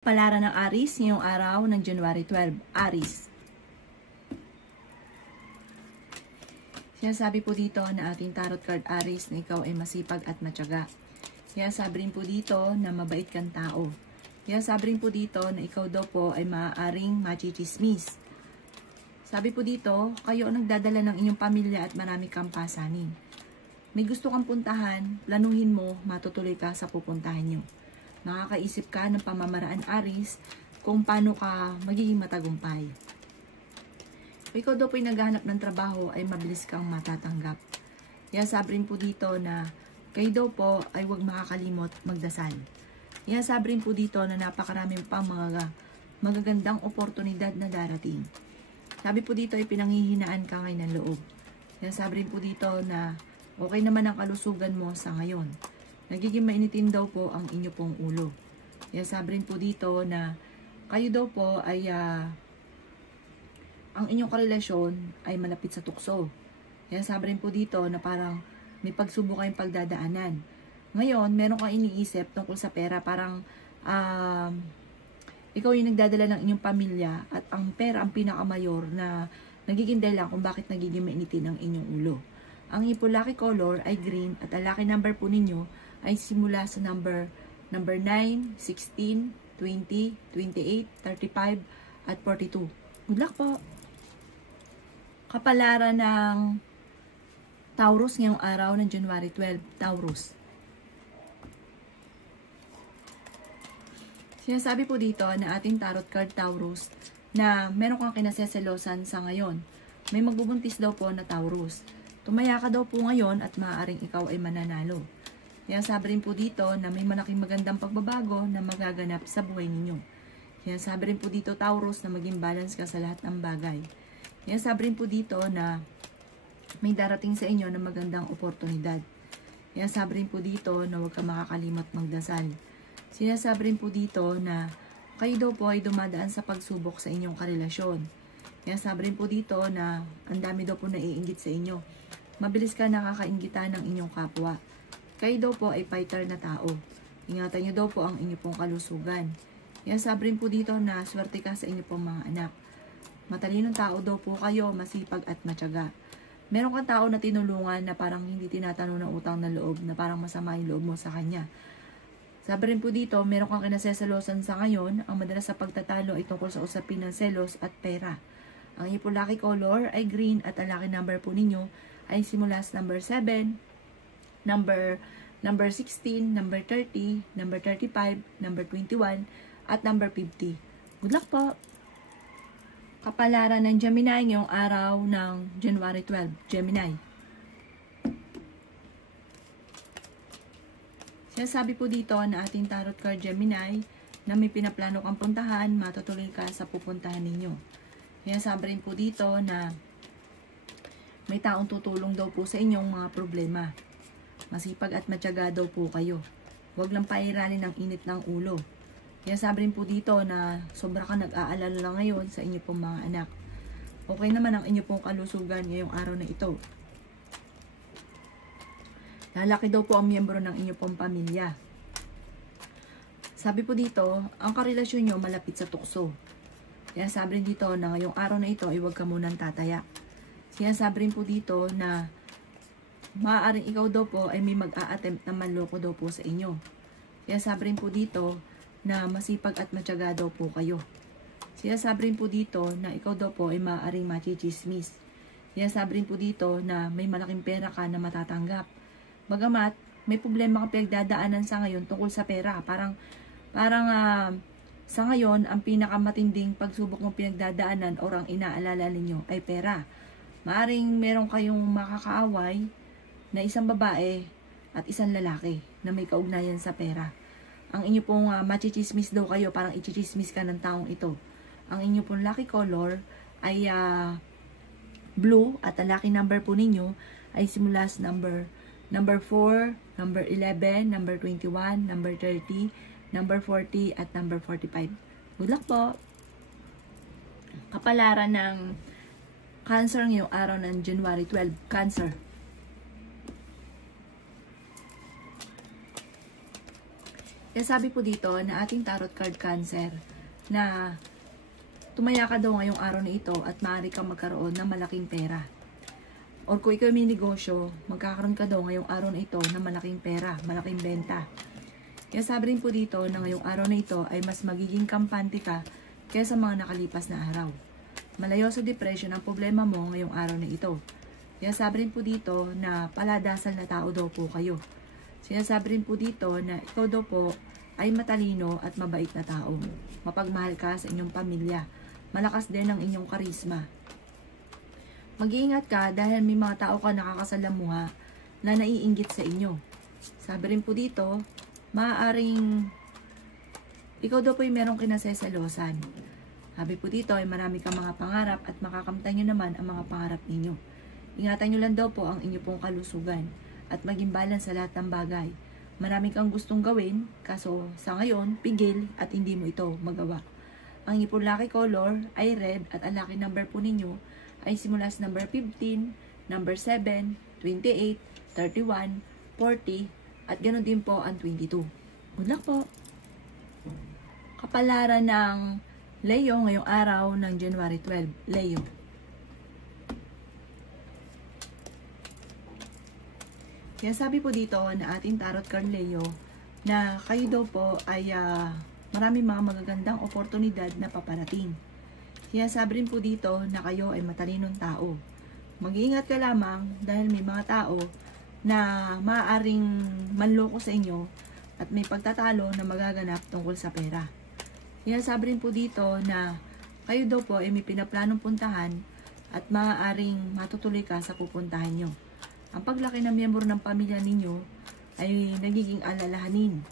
Palaran ng Aries ngayong araw ng January 12. Aries. Sinasabi po dito na ating tarot card Aries na ikaw ay masipag at matyaga. Sinasabi rin po dito na mabait kang tao. Sinasabi rin po dito na ikaw daw po ay maaaring machichismis. Sabi po dito, kayo ang nagdadala ng inyong pamilya at marami kang pasanin. May gusto kang puntahan, planuhin mo, matutuloy ka sa pupuntahan nyo. Nakakaisip ka ng pamamaraan Aries kung paano ka magiging matagumpay. Kung ikaw daw po ay naghahanap ng trabaho ay mabilis kang matatanggap. Kaya sabi rin po dito na kayo daw po ay huwag makakalimot magdasal. Kaya sabi rin po dito na napakaraming pang mga magagandang oportunidad na darating. Sabi po dito ay pinanghihinaan ka ngayon ng loob. Kaya sabi rin po dito na okay naman ang kalusugan mo sa ngayon. Nagiging mainitin daw po ang inyo pong ulo. Kaya sabi rin po dito na kayo daw po ay ang inyong karelasyon ay malapit sa tukso. Kaya sabi rin po dito na parang may pagsubok kayong pagdadaanan. Ngayon, meron kang iniisip tungkol sa pera. Parang ikaw yung nagdadala ng inyong pamilya at ang pera ang pinakamayor na nagiging dahilan kung bakit nagiging mainitin ang inyong ulo. Ang inyong lucky color ay green at ang lucky number po ninyo ay simula sa number 9, 16, 20, 28, 35, at 42. Good luck po! Kapalaran ng Taurus ngayong araw ng January 12. Taurus. Sinasabi po dito na ating tarot card Taurus na meron kang kinaseselosan sa ngayon. May magbubuntis daw po na Taurus. Tumaya ka daw po ngayon at maaaring ikaw ay mananalo. Kaya sabi rin po dito na may malaking magandang pagbabago na magaganap sa buhay ninyo. Kaya sabi rin po dito Taurus na maging balance ka sa lahat ng bagay. Kaya sabi rin po dito na may darating sa inyo na magandang oportunidad. Kaya sabi rin po dito na huwag ka makakalimot magdasal. Sinasabi rin po dito na kayo daw po ay dumadaan sa pagsubok sa inyong karelasyon. Kaya sabi rin po dito na ang dami daw po naiinggit sa inyo. Mabilis ka nakakainggitan ng inyong kapwa. Kayo daw po ay fighter na tao. Ingatan nyo daw po ang inyo pong kalusugan. Kaya sabi rin po dito na swerte ka sa inyo pong mga anak. Matalinong tao daw po kayo, masipag at matyaga. Meron kang tao na tinulungan na parang hindi tinatanong ng utang na loob, na parang masama yung loob mo sa kanya. Sabi rin po dito, meron kang kinaseselosan sa ngayon. Ang madalas sa pagtatalo ay tungkol sa usapin ng selos at pera. Ang inyo po lucky color ay green at ang lucky number po ninyo ay simula sa number 7, number 16, number 30, number 35, number 21, at number 50. Good luck po! Kapalaran ng Gemini ngayong araw ng January 12. Gemini. Sinasabi po dito na ating tarot card Gemini na may pinaplano kang puntahan, matutuloy ka sa pupuntahan ninyo. Sinasabi rin po dito na may taong tutulong daw po sa inyong mga problema. Masipag at matyaga daw po kayo. Huwag lang pairanin ng init ng ulo. Kaya sabi rin po dito na sobra ka nag-aalala lang ngayon sa inyo pong mga anak. Okay naman ang inyo pong kalusugan ngayong araw na ito. Lalaki daw po ang miyembro ng inyo pong pamilya. Sabi po dito, ang karelasyon nyo malapit sa tukso. Kaya sabi rin dito na ngayong araw na ito ay huwag ka munang tataya. Sinasabi rin po dito na maaaring ikaw daw po ay may mag-a-attempt na manloko daw po sa inyo. Kaya sabi rin po dito na masipag at matyaga daw po kayo. Sinasabi rin po dito na ikaw daw po ay maaaring machichismis. Sinasabi rin po dito na may malaking pera ka na matatanggap. Bagamat may problema kang pinagdadaanan sa ngayon tungkol sa pera. Parang sa ngayon ang pinakamatinding pagsubok ng pinagdadaanan o ang inaalala ninyo ay pera. Maaring meron kayong makakaaway na isang babae at isang lalaki na may kaugnayan sa pera. Ang inyo pong machichismis daw kayo, parang ichichismis ka ng taong ito. Ang inyo pong lucky color ay blue at ang lucky number po ninyo ay simula sa number 4, number 11, number 21, number 30, number 40 at number 45. Good luck po! Kapalaran ng Cancer ngayong araw ng January 12. Cancer. Kaya sabi po dito na ating tarot card Cancer na tumaya ka daw ngayong araw na ito at maaari kang magkaroon ng malaking pera. O kung ikaw may negosyo, magkakaroon ka daw ngayong araw na ito ng malaking pera, malaking benta. Kaya sabi rin po dito na ngayong araw na ito ay mas magiging kampante ka kaysa mga nakalipas na araw. Malayo sa depression ang problema mo ngayong araw na ito. Kaya sabi rin po dito na paladasal na tao daw po kayo. Sinasabi rin po dito na ikaw daw po ay matalino at mabait na tao. Mapagmahal ka sa inyong pamilya. Malakas din ang inyong karisma. Mag-iingat ka dahil may mga tao ka nakakasalamuha na naiinggit sa inyo. Sabi rin po dito, maaaring ikaw daw po ay merong kinaseselosan. Sabi po dito ay marami kang mga pangarap at makakamtan nyo naman ang mga pangarap ninyo. Ingatan nyo lang daw po ang inyo pong kalusugan at maging balance sa lahat ng bagay. Marami kang gustong gawin, kaso sa ngayon, pigil at hindi mo ito magawa. Ang inyong lucky color ay red at ang lucky number po ninyo ay simula sa number 15, number 7, 28, 31, 40, at ganoon din po ang 22. Good luck po! Kapalaran ng Leo ngayong araw ng January 12. Leo. Kaya sabi po dito na ating tarot card Leo na kayo daw po ay maraming mga magagandang oportunidad na paparating. Kaya sabi rin po dito na kayo ay matalinong tao. Mag-iingat ka lamang dahil may mga tao na maaaring manloko sa inyo at may pagtatalo na magaganap tungkol sa pera. Kaya sabi rin po dito na kayo daw po ay may pinaplanong puntahan at maaaring matutuloy ka sa pupuntahan nyo. Ang paglaki ng miyembro ng pamilya ninyo ay nagiging alalahanin.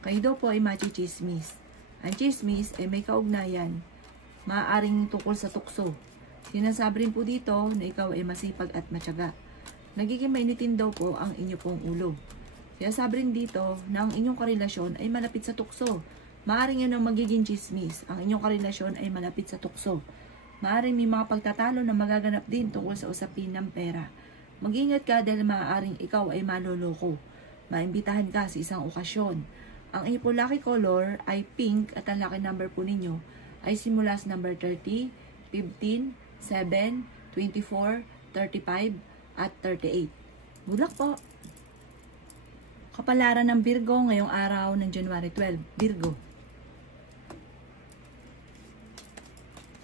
Kayo daw po ay machichismis. Ang chismis ay may kaugnayan maaaring tungkol sa tukso. Sinasabi rin po dito na ikaw ay masipag at matyaga. Nagiging mainitin daw po ang inyo pong ulo. Kaya sabi rin dito na ang inyong karelasyon ay malapit sa tukso. Maaaring yun ang magiging chismis. Ang inyong karelasyon ay malapit sa tukso. Maaaring may mga pagtatalo na magaganap din tungkol sa usapin ng pera. Mag-ingat ka dahil maaaring ikaw ay maloloko. Maimbitahan ka sa isang okasyon. Ang inyong po lucky color ay pink at ang lucky number po ninyo ay simula sa number 30, 15, 7, 24, 35, at 38. Good luck po! Kapalaran ng Virgo ngayong araw ng January 12. Virgo.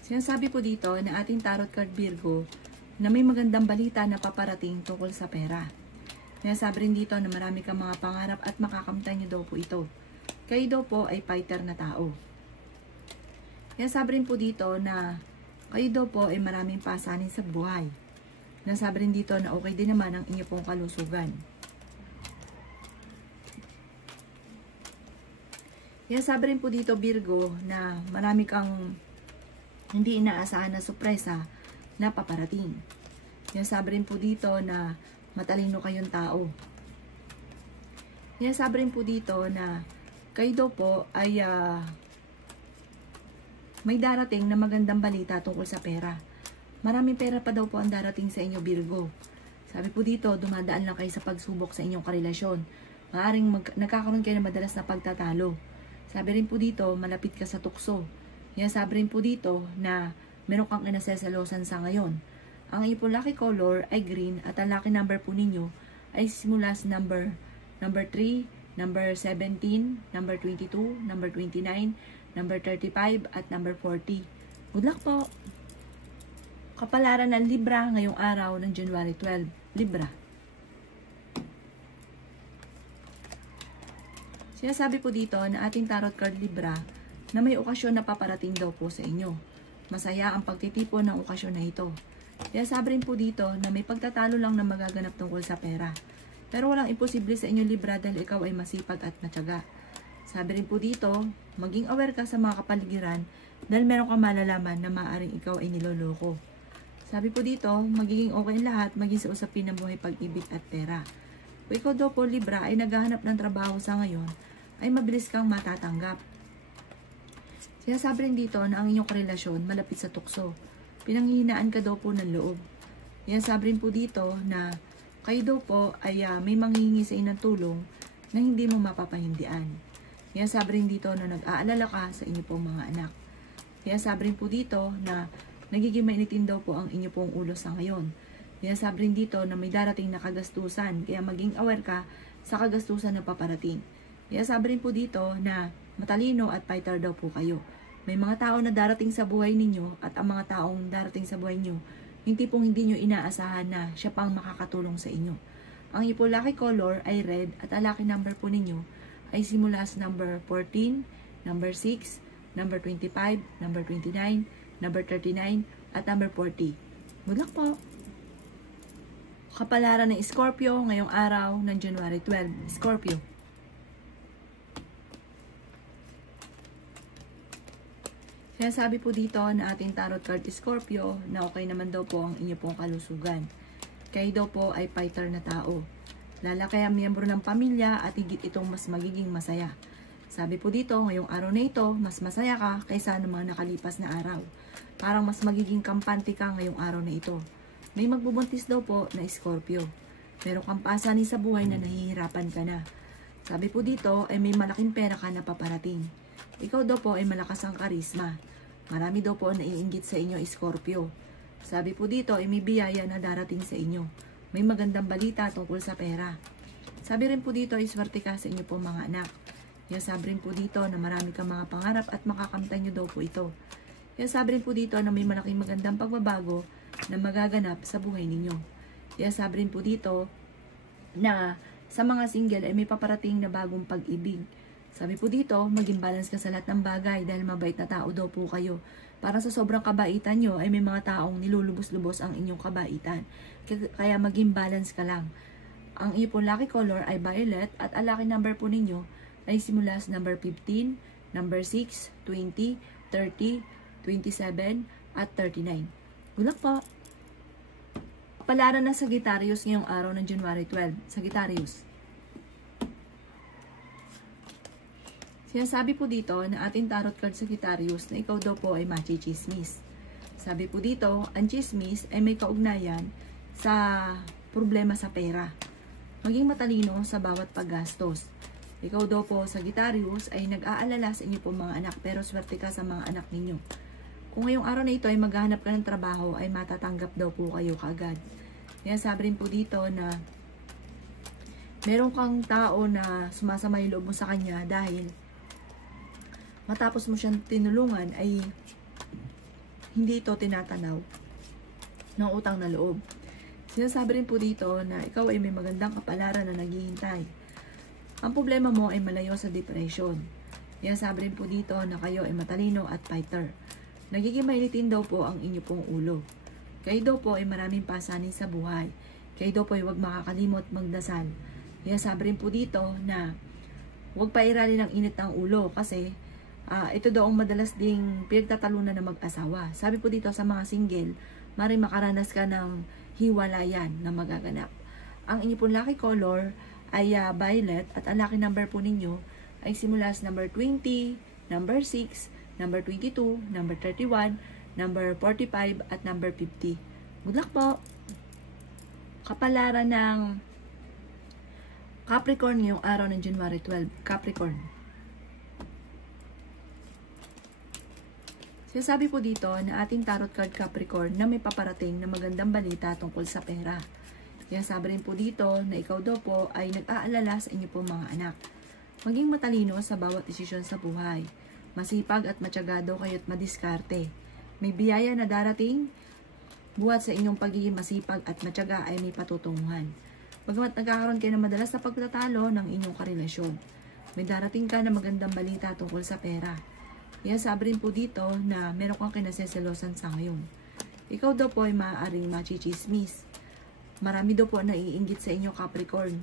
Sinasabi po dito na ating tarot card Virgo na may magandang balita na paparating tungkol sa pera. Sinasabi rin dito na marami kang mga pangarap at makakamtan nyo daw po ito. Kayo daw po ay fighter na tao. Kaya sabi rin po dito na kayo daw po ay maraming pasanin sa buhay. Nasabi rin dito na okay din naman ang inyo pong kalusugan. Kaya sabi rin po dito Virgo na marami kang hindi inaasahan na sorpresa na paparating. Kaya sabi rin po dito na matalino kayong tao. Kaya sabi rin po dito na kayo daw po ay may darating na magandang balita tungkol sa pera. Maraming pera pa daw po ang darating sa inyo, Virgo. Sabi po dito, dumadaan lang kayo sa pagsubok sa inyong karelasyon. Maaring nagkakaroon kayo ng madalas na pagtatalo. Sabi rin po dito, malapit ka sa tukso. Kaya sabi rin po dito na meron kang inaseselosan sa ngayon. Ang iyong lucky color ay green at ang lucky number po ninyo ay simula sa number 3, number 17, number 22, number 29, number 35, at number 40. Good luck po! Kapalaran ng Libra ngayong araw ng January 12. Libra. Sinasabi po dito na ating tarot card Libra na may okasyon na paparating daw po sa inyo. Masaya ang pagtitipon ng okasyon na ito. Kaya sabi rin po dito na may pagtatalo lang na magaganap tungkol sa pera. Pero walang imposible sa inyo Libra dahil ikaw ay masipag at matyaga. Sabi rin po dito, maging aware ka sa mga kapaligiran dahil meron kang malalaman na maaaring ikaw ay niloloko. Sabi po dito, magiging okay ang lahat maging sa usapin ng buhay, pag-ibig at pera. Kung ikaw daw po Libra ay naghahanap ng trabaho sa ngayon, ay mabilis kang matatanggap. Sinasabi rin dito na ang inyong relasyon malapit sa tukso. Pinanghihinaan ka daw po ng loob. Sinasabi rin po dito na kayo daw po ay may manghihingi sa inyo ng tulong na hindi mo mapapahindian. Yan sabi rin dito na nag-aalala ka sa inyo pong mga anak. Yan sabi rin po dito na nagiging mainitin daw po ang inyo pong ulo sa ngayon. Yan sabi rin dito na may darating na kagastusan, kaya maging aware ka sa kagastusan na paparating. Yan sabi rin po dito na matalino at fighter daw po kayo. May mga tao na darating sa buhay ninyo at ang mga taong darating sa buhay nyo, hindi nyo inaasahan na siya pang makakatulong sa inyo. Ang inyo po lucky color ay red at ang lucky number po ninyo ay simula sa number 14, number 6, number 25, number 29, number 39, at number 40. Good luck po! Kapalaran ng Scorpio ngayong araw ng January 12. Scorpio. Sinasabi po dito na ating tarot card Scorpio na okay naman daw po ang inyo pong kalusugan. Kayo daw po ay fighter na tao. Lalaki ang miyembro ng pamilya at higit itong mas magiging masaya. Sabi po dito, ngayong araw na ito, mas masaya ka kaysa ng mga nakalipas na araw. Parang mas magiging kampante ka ngayong araw na ito. May magbubuntis daw po na Scorpio. Meron kang pasanin sa buhay na nahihirapan ka na. Sabi po dito ay may malaking pera ka na paparating. Ikaw daw po ay malakas ang karisma. Marami daw po naiinggit sa inyo, Scorpio. Sabi po dito ay may biyaya na darating sa inyo. May magandang balita tungkol sa pera. Sabi rin po dito ay swerte ka sa inyo po mga anak. Sabi rin po dito na marami kang mga pangarap at makakamtan nyo daw po ito. Sabi rin po dito na may malaking magandang pagbabago na magaganap sa buhay ninyo. Sabi rin po dito na sa mga single ay may paparating na bagong pag-ibig. Sabi po dito, maging balance ka sa lahat ng bagay dahil mabait na tao daw po kayo. Para sa sobrang kabaitan nyo ay may mga taong nilulubos-lubos ang inyong kabaitan. Kaya maging balance ka lang. Ang iyo po lucky color ay violet at ang lucky number po ninyo ay simula sa number 15, number 6, 20, 30, 27, at 39. Good luck po! Palaran na Sagittarius ngayong araw ng January 12. Sagittarius. Sinasabi po dito na ating tarot card Sagittarius na ikaw daw po ay machichismis. Sabi po dito, ang chismis ay may kaugnayan sa problema sa pera. Maging matalino sa bawat paggastos. Ikaw daw po Sagittarius ay nag-aalala sa inyo po mga anak pero swerte ka sa mga anak ninyo. Kung ngayong araw na ito ay maghahanap ka ng trabaho ay matatanggap daw po kayo kaagad. Kaya sabi rin po dito na meron kang tao na sumasama yung loob mo sa kanya dahil matapos mo siyang tinulungan ay hindi ito tinatanaw ng utang na loob. Sinasabi rin po dito na ikaw ay may magandang kapalaran na naghihintay. Ang problema mo ay malayo sa depression. Sinasabi rin po dito na kayo ay matalino at fighter. Nagiging mainitin daw po ang inyo pong ulo. Kayo daw po ay maraming pasanin sa buhay. Kayo daw po ay huwag makakalimot magdasal. Sinasabi rin po dito na huwag pairali ng init ng ulo kasi ito daw ang madalas ding pinagtatalunan ng mag-asawa. Sabi po dito sa mga single, maring makaranas ka ng hiwalayan na magaganap. Ang inyo pong lucky color ay violet at ang lucky number po ninyo ay simula sa number 20, number 6, number 22, number 31, number 45, at number 50. Good luck po! Kapalaran ng Capricorn ngayong araw ng January 12. Capricorn. Sinasabi po dito na ating tarot card Capricorn na may paparating na magandang balita tungkol sa pera. Sinasabi rin po dito na ikaw daw po ay nag-aalala sa inyo po mga anak. Maging matalino sa bawat desisyon sa buhay. Masipag at matyaga daw kayo at madiskarte. May biyaya na darating, buhat sa inyong pagiging masipag at matyaga ay may patutunguhan. Bagamat nagkakaroon kayo ng madalas na pagtatalo ng inyong karelasyon. May darating ka na magandang balita tungkol sa pera. Sabi rin po dito na meron kang kinaseselosan sa ngayon. Ikaw daw po ay maaaring machichismis. Marami daw po naiinggit sa inyo Capricorn.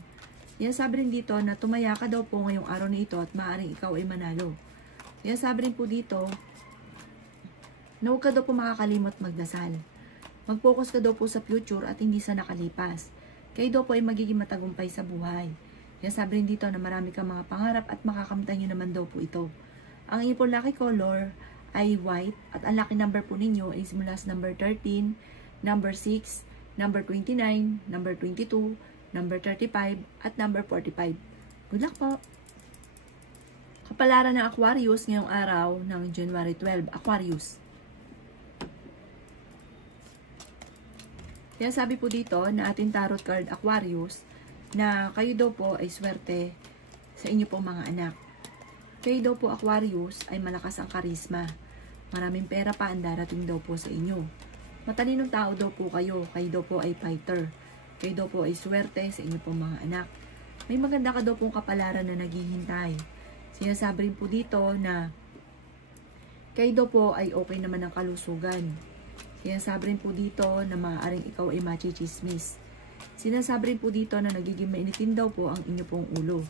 Sabi rin dito na tumaya ka daw po ngayong araw na ito at maaaring ikaw ay manalo. Sabi rin po dito na huwag ka daw po makakalimot magdasal. Mag-focus ka daw po sa future at hindi sa nakalipas. Kayo daw po ay magiging matagumpay sa buhay. Sabi rin dito na marami kang mga pangarap at makakamtan nyo naman daw po ito. Ang inyo po lucky color ay white at ang lucky number po ninyo ay simula sa number 13, number 6, number 29, number 22, number 35, at number 45. Good luck po! Kapalaran ng Aquarius ngayong araw ng January 12. Aquarius. Kaya sabi po dito na ating tarot card Aquarius na kayo daw po ay swerte sa inyo pong mga anak. Kayo daw po Aquarius ay malakas ang karisma. Maraming pera pa ang darating daw po sa inyo. Matalinong tao daw po kayo. Kayo daw po ay fighter. Kayo daw po ay swerte sa inyo pong mga anak. May maganda ka daw pong kapalaran na naghihintay. Sinasabi rin po dito na kayo daw po ay okay naman ang kalusugan. Sinasabi rin po dito na maaaring ikaw ay machichismis. Sinasabi rin po dito na nagiging mainitin daw po ang inyo pong ulo.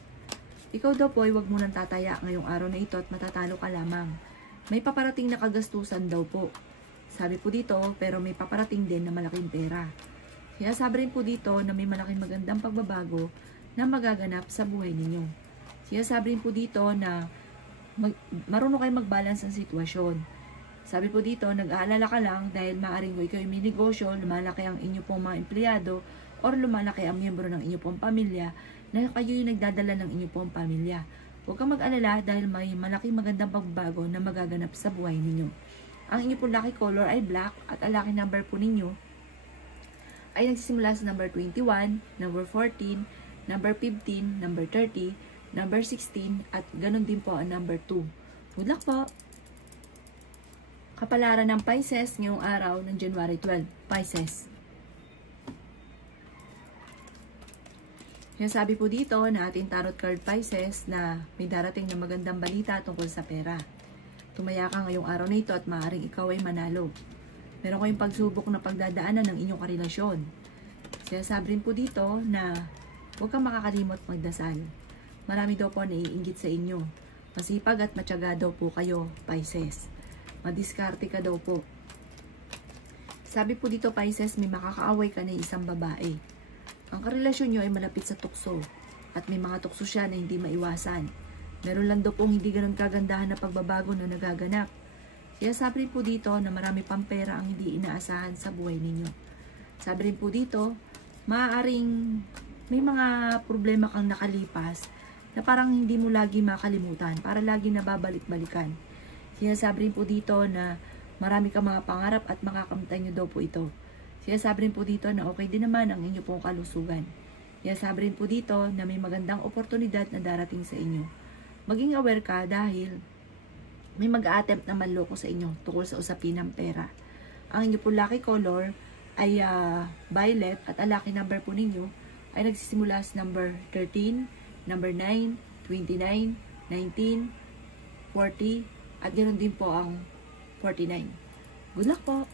Ikaw daw po ay huwag munang tataya ngayong araw na ito at matatalo ka lamang. May paparating na kagastusan daw po. Sabi po dito, pero may paparating din na malaking pera. Sinasabi rin po dito na may malaking magandang pagbabago na magaganap sa buhay ninyo. Sinasabi rin po dito na marunong kayo mag-balance ang sitwasyon. Sabi po dito, nag-aalala ka lang dahil maaaring ikaw may negosyo, lumalaki ang inyo pong mga empleyado, or lumalaki ang miyembro ng inyo pong pamilya, na kayo yung nagdadala ng inyo pong pamilya. Huwag kang mag-alala dahil may malaking magandang pagbabago na magaganap sa buhay ninyo. Ang inyo pong lucky color ay black at ang lucky number po ninyo ay nagsisimula sa number 21, number 14, number 15, number 30, number 16, at ganun din po ang number 2. Good luck po! Kapalaran ng Pisces ngayong araw ng January 12. Pisces. Sabi po dito na ating tarot card Pisces na may darating na magandang balita tungkol sa pera. Tumaya ka ngayong araw na ito at maaaring ikaw ay manalo. Meron kayong pagsubok na pagdadaanan ng inyong karelasyon. Sinasabi rin po dito na huwag kang makakalimot magdasal. Marami daw po naiinggit sa inyo. Masipag at matyaga daw po kayo, Pisces. Madiskarte ka daw po. Sabi po dito, Pisces, may makakaaway ka na isang babae. Ang karelasyon nyo ay malapit sa tukso at may mga tukso siya na hindi maiwasan. Meron lang daw pong hindi ganun kagandahan na pagbabago na nagaganap. Kaya sabi rin po dito na marami pang pera ang hindi inaasahan sa buhay ninyo. Sabi rin po dito, maaaring may mga problema kang nakalipas na parang hindi mo lagi makalimutan, para lagi nababalik-balikan. Sinasabi rin po dito na marami kang mga pangarap at makakamtan nyo daw po ito. Sinasabi rin po dito na okay din naman ang inyo pong kalusugan. Sinasabi rin po dito na may magandang oportunidad na darating sa inyo. Maging aware ka dahil may mag-a-attempt na manloko sa inyo tungkol sa usapin ng pera. Ang inyo pong lucky color ay violet at ang lucky number po ninyo ay nagsisimula sa number 13, number 9, 29, 19, 40, at ganoon din po ang 49. Good luck po!